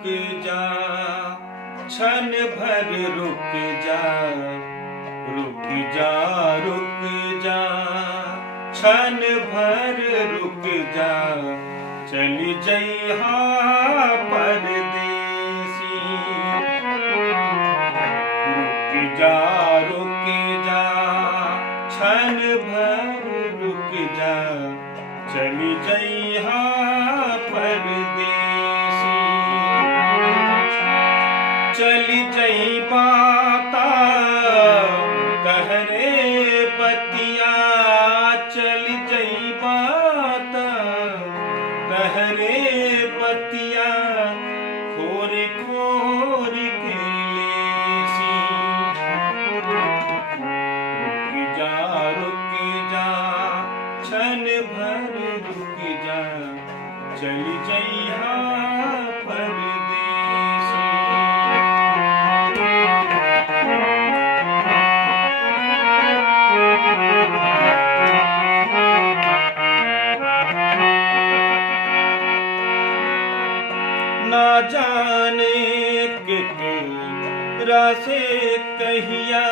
रुक जा, क्षण भर रुक जा, रुक जा, रुक जा, क्षण भर रुक जा, चली जइहा परदेसी। रुक जा, रुक जा, क्षण भर रुक जा, चली जइहा परदेसी। चली जइबा ता कहरे बतिया, चली जइबा ता कहरे बतिया, खोर खोर के लेसी। रुक जा, रुक जा, क्षण भर रुक जा, चली जइहा परदेसी। ना जाने केकरा से कहिया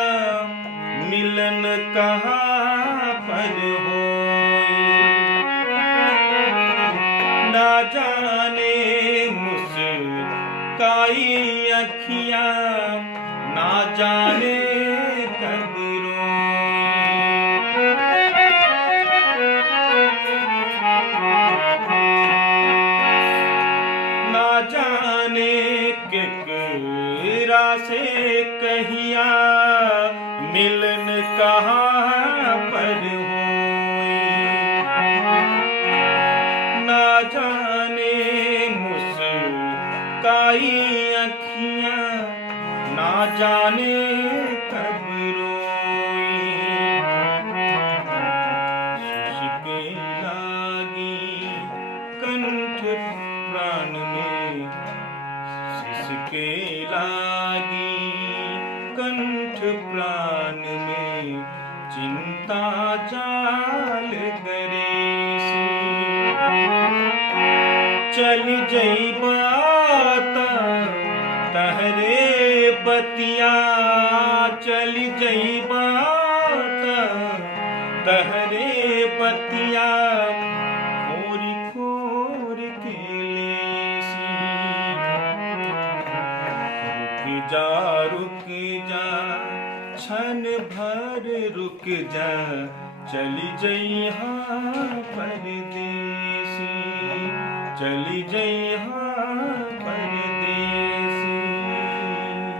मिलन कहाँ पर होई। ना जाने मुस्काई अखियाँ, ना जाने कब रोई। ना जाने केकरा से कहिया मिलन कहाँ पर होई। ना जाने मुस्काई अखियाँ, ना जाने कब रोई। शुष्के लागी कंठ प्राण में, सिसके लागी कंठ प्राण में, चिंता जाल करेसी। चल जइबा ता तहरे बतिया, चल जइबा ता तहरे बतिया, खोर खोर के लेसी। रुक जा, रुक जा, क्षण भर रुक जा, चली जइहा परदेसी। चली जइहा